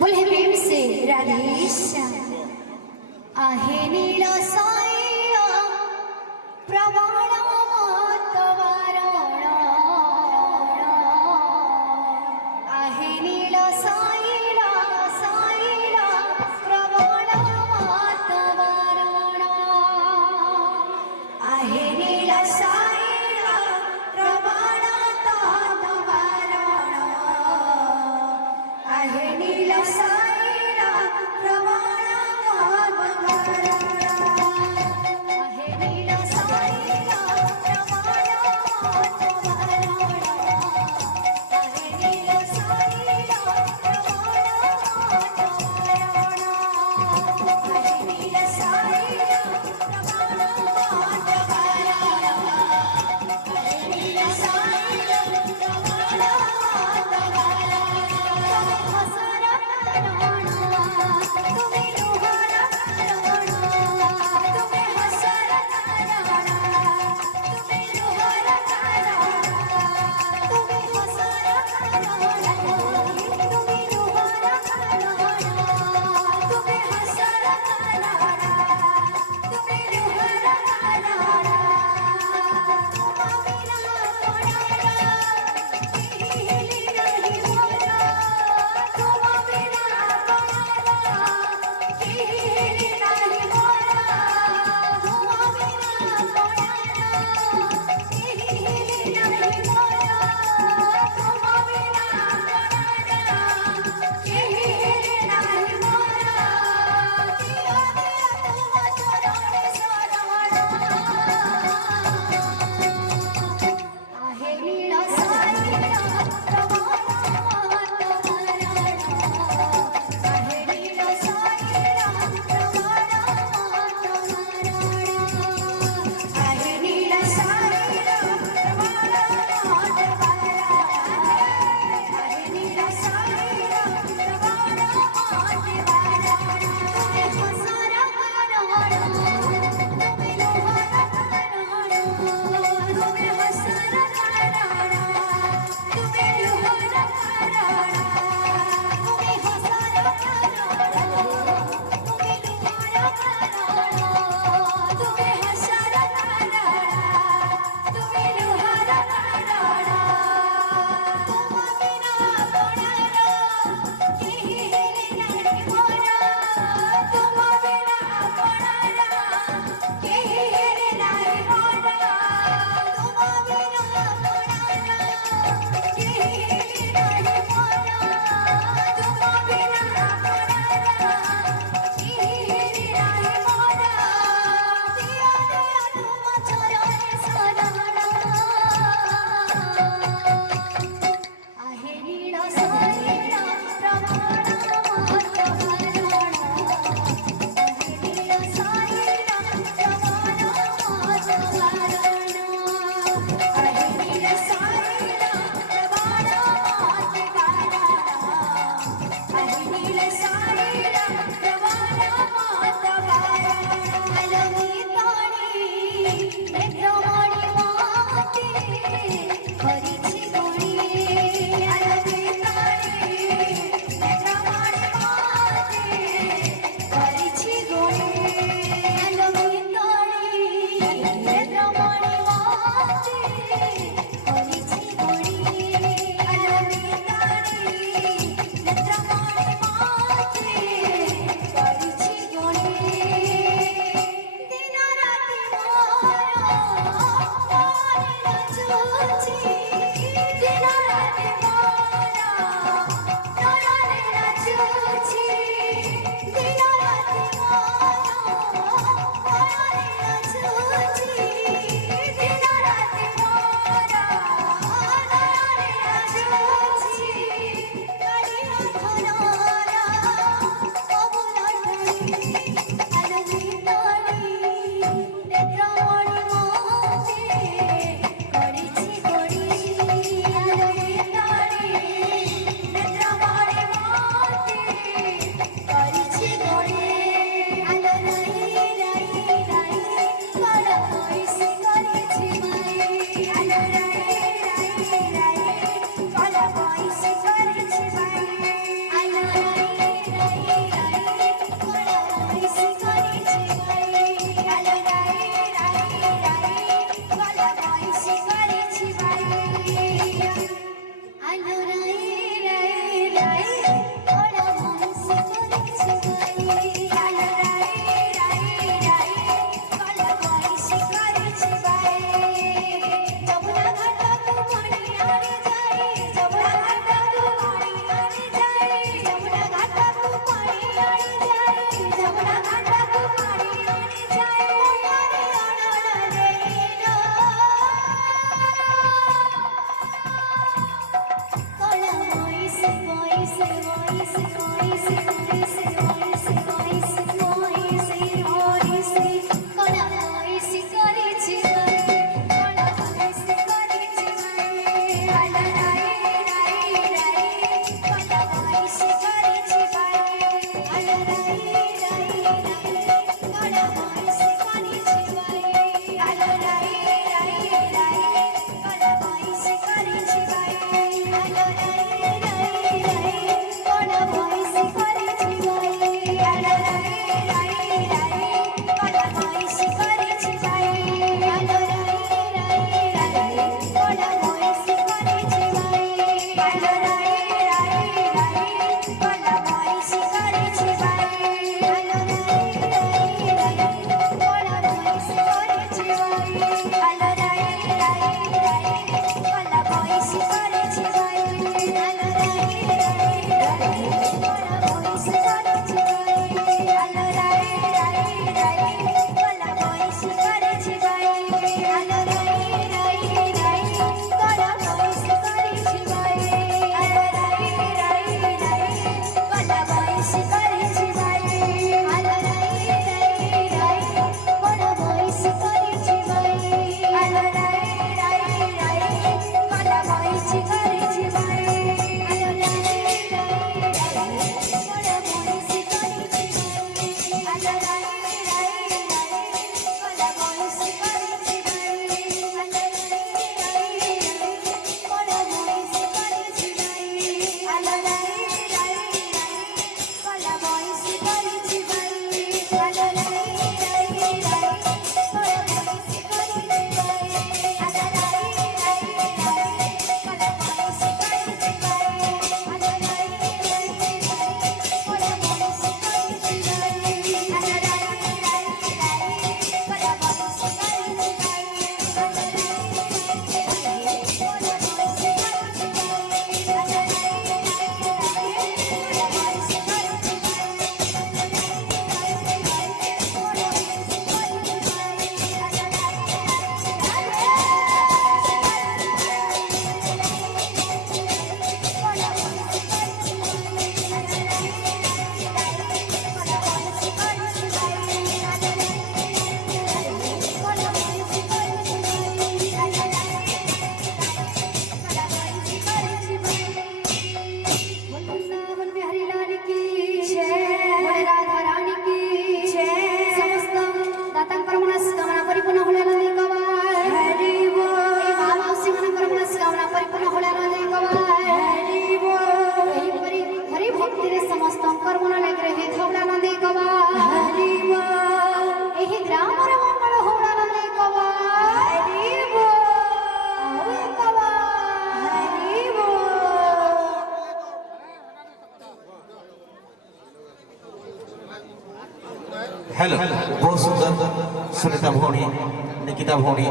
बोले प्रेम से राधेश्याम आहे नील साया प्रवाळ मातवारण आहे नील साईला साईला प्रवाळ मातवारण आहे नील साईला प्रवाळ मातवारण आहे नील साईला प्रवाळ आहे नील साईला प्रवाळ आहे नील साईला प्रवाळ आहे नील साईला प्रवाळ आहे नील साईला प्रवाळ हसरा तुम्ही लोहारा तुम्ही हसरा तुम्ही लोहारा तुम्ही हसरा तुम्ही लोहारा तुम्ही हसरा तुम्ही लोहारा आहे नील साईला आहे नील साईला आहे नील साईला आहे नील साईला तुम्ही लोहारा तुम्ही हसरा तुम्ही लोहारा तुम्ही हसरा तुम्ही लोहारा तुम्ही हसरा तुम्ही लोहारा तुम्हाबिना कोणाला केही नाही मोरा तुम्हाबिना कोणाला केही नाही मोरा तुम्हाबिना कोणाला केही नाही मोरा तुम्हाबिना कोणाला केही नाही मोरा दिया दिया तुम चरणे सदाना आहे नील साईला प्रवाळ मातवारण आहे नील साईला प्रवाळ मातवारण आहे नील साईला प्रवाळ मातवारण आहे नील साईला प्रवाळ मातवारण अलमी ताणी नेत्रमणी माते हरीची गोडी अलमी ताणी नेत्रमणी माते हरीची गोडी अलमी ताणी नेत्रमणी माते हरीची गोडी अलमी ताणी नेत्रमणी माते हरीची गोडी दिन राती मोरा नाचुची दिन राती मोरा नाचुची दिन राती मोरा नाचुची दिन राती मोरा नाचुची काळी धनोरा कबुलाटणी अलमी ताणी नेत्रमणी माते हरीची गोडी अलमी ताणी नेत्रमणी माते हरीची गोडी आलो राई राई राई मला पैसे करायची माई आलो राई राई राई मला पैसे करायची माई आलो राई ସମସ୍ତଙ୍କର ମନ ଲାଗି ରହି ଧବଳା ନଦୀ କବା ଏହି ଗ୍ରାମରେ ମଙ୍ଗଳ ହଉଳା ନଦୀ କବା हेलो बहुत सुंदर सुनीता भौणी निकिता भौणी